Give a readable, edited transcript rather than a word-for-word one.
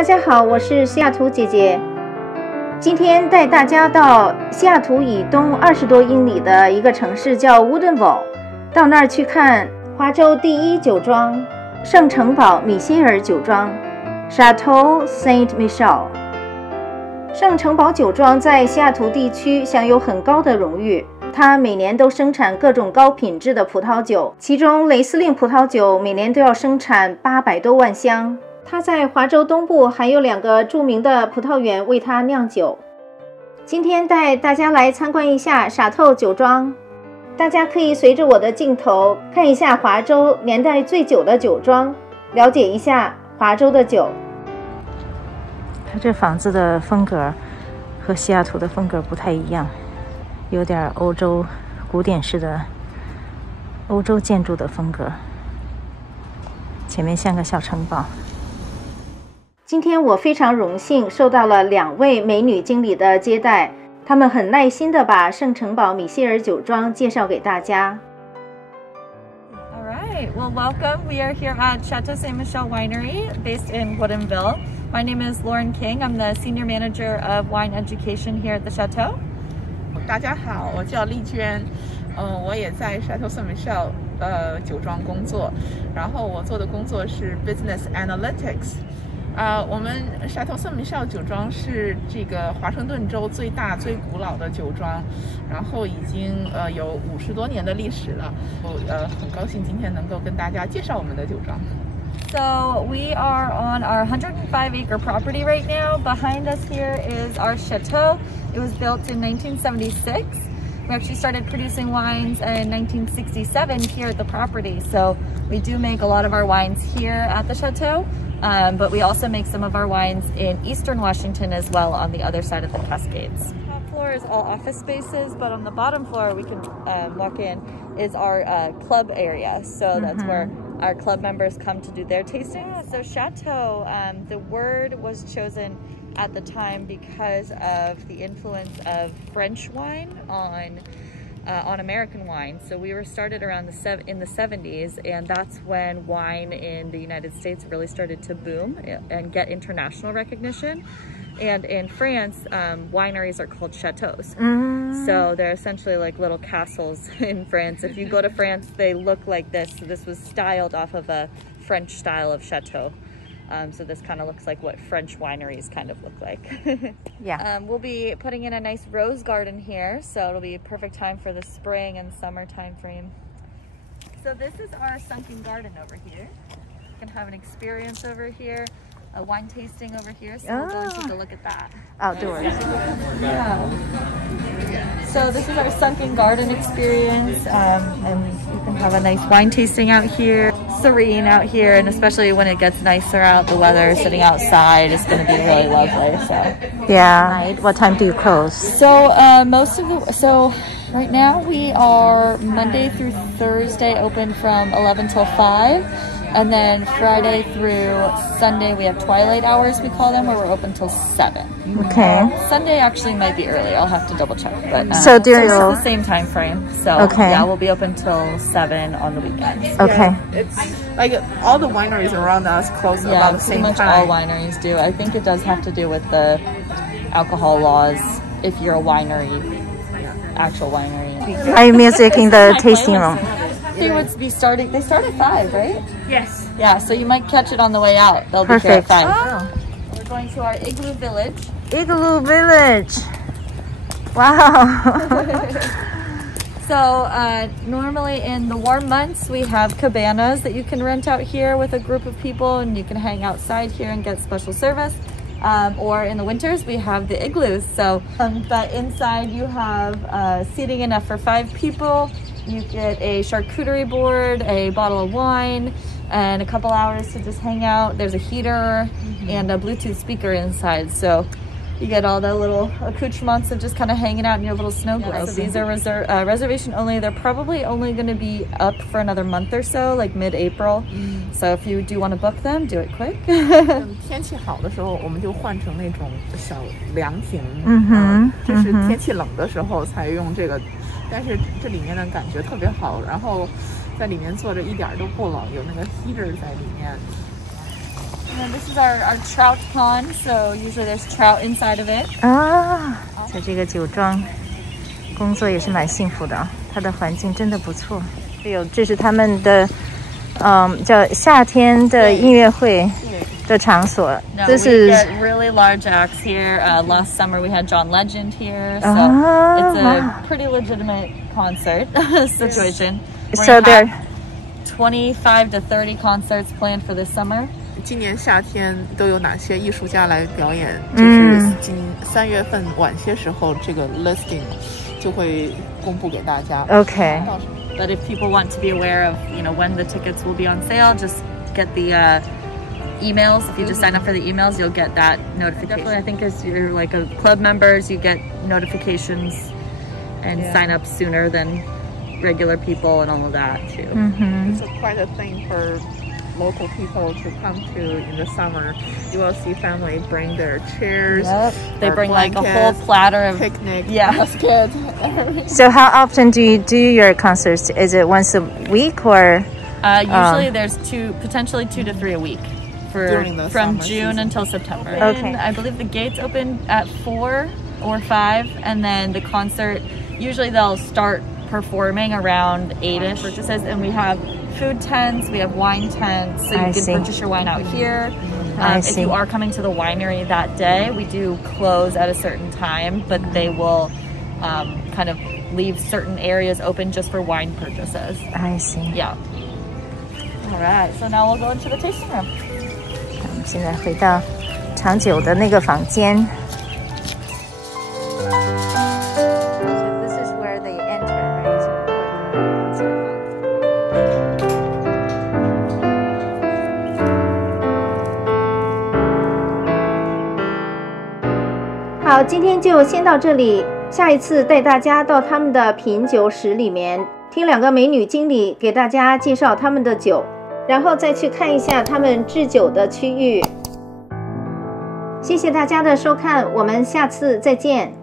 大家好，我是西雅图姐姐。今天带大家到西雅图以东20多英里的一个城市叫 Woodinville， 到那儿去看华州第一酒庄圣城堡米歇尔酒庄 Chateau Ste。圣城堡酒庄在西雅图地区享有很高的荣誉，它每年都生产各种高品质的葡萄酒，其中雷司令葡萄酒每年都要生产800多万箱。它在华州东部还有2个著名的葡萄园为它酿酒。今天带大家来参观一下傻透酒庄，大家可以随着我的镜头看一下华州年代最久的酒庄，了解一下华州的酒。它这房子的风格和西雅图的风格不太一样，有点欧洲古典式的欧洲建筑的风格，前面像个小城堡。今天我非常荣幸受到了2位美女经理的接待，她们很耐心地把圣城堡米歇尔酒庄介绍给大家。All right, well, welcome. We are here at Chateau Ste Winery, based in Woodinville. My name is Lauren King. I'm the Senior Manager of Wine Education here at the Chateau. 大家好，我叫丽娟，我也在 Chateau Ste 酒庄工作，然后我做的工作是 Business Analytics。我们 Chateau Ste 酒庄是这个华盛顿州最大最古老的酒庄，然后已经有50多年的历史了。很高兴今天能够跟大家介绍我们的酒庄。So we are on our 105-acre property right now. Behind us here is our chateau. It was built in 1976. We actually started producing wines in 1967 here at the property. So we do make a lot of our wines here at the chateau, but we also make some of our wines in Eastern Washington as well on the other side of the Cascades. Top floor is all office spaces, but on the bottom floor we can walk in is our club area. So that's where our club members come to do their tastings. Yeah, so chateau, the word was chosen at the time because of the influence of French wine on American wine. So we were started around in the 70s, and that's when wine in the United States really started to boom and get international recognition. And in France, wineries are called chateaux. So they're essentially like little castles in France. If you go to France, they look like this. So this was styled off of a French style of chateau. So this kind of looks like what French wineries kind of look like. Yeah. We'll be putting in a nice rose garden here, so it'll be a perfect time for the spring and summer time frame. So this is our sunken garden over here. You can have an experience over here. A wine tasting over here, so we'll go and take a look at that. Outdoors. Yeah. So this is our sunken garden experience, and you can have a nice wine tasting out here, serene out here, and especially when it gets nicer out, the weather, sitting outside is going to be really lovely. So Yeah. What time do you close? So right now we are Monday through Thursday open from 11 till 5. And then Friday through Sunday, we have twilight hours, we call them, where we're open till 7. Okay. Sunday actually might be early. I'll have to double check. But So during it's the same time frame. So Okay. yeah, we'll be open till 7 on the weekends. Okay. Yeah, it's like all the wineries around us close Yeah, about the pretty same much time. all wineries do. I think it does have to do with the alcohol laws if you're a winery, actual winery. Are you music in the tasting room? They would be starting. They start at 5, right? Yes. Yeah, so you might catch it on the way out. They'll be here at Perfect. 5. Oh. We're going to our igloo village. Igloo Village. Wow. So normally in the warm months, we have cabanas that you can rent out here with a group of people, and you can hang outside here and get special service. Or in the winters, we have the igloos. So, but inside you have seating enough for 5 people. You get a charcuterie board, a bottle of wine, and a couple hours to just hang out. There's a heater and a Bluetooth speaker inside. So you get all the little accoutrements of just kind of hanging out in your little snow globe. So these are reservation only. They're probably only going to be up for another month or so, like mid-April. So if you do want to book them, do it quick. 天气好的时候，我们就换成那种小凉亭，就是天气冷的时候才用这个。但是这里面的感觉特别好，然后在里面坐着一点都不冷，有那个 heater 在里面。And then this is our trout pond, so usually there's trout inside of it. 啊，在这个酒庄工作也是蛮幸福的啊，它的环境真的不错。这是他们的叫夏天的音乐会的场所。No, This we is get really large acts here. Last summer we had John Legend here, so it's a pretty legitimate concert situation. So there 25 to 30 concerts planned for this summer. 今年夏天都有哪些艺术家来表演？就是今3月份晚些时候，这个 listing 就会公布给大家。OK。 But if people want to be aware of, when the tickets will be on sale, just get the emails. If you just sign up for the emails, you'll get that notification. Definitely, I think as you're like a club members, you get notifications and sign up sooner than regular people and all of that too. It's quite a thing for local people to come to in the summer. You will see family bring their chairs. Yep. They bring like a whole platter of picnic baskets. So how often do you do your concerts? Is it once a week or? Usually there's potentially 2 to 3 a week from June until September. Okay. And I believe the gates open at 4 or 5, and then the concert, usually they'll start performing around 8ish purchases, and we have food tents, we have wine tents, so you can purchase your wine out here. If you are coming to the winery that day, we do close at a certain time, but they will kind of leave certain areas open just for wine purchases. I see. Yeah. All right, so now we'll go into the tasting room. 我们现在回到尝酒的那个房间。好，今天就先到这里。下一次带大家到他们的品酒室里面，听2个美女经理给大家介绍他们的酒，然后再去看一下他们制酒的区域。谢谢大家的收看，我们下次再见。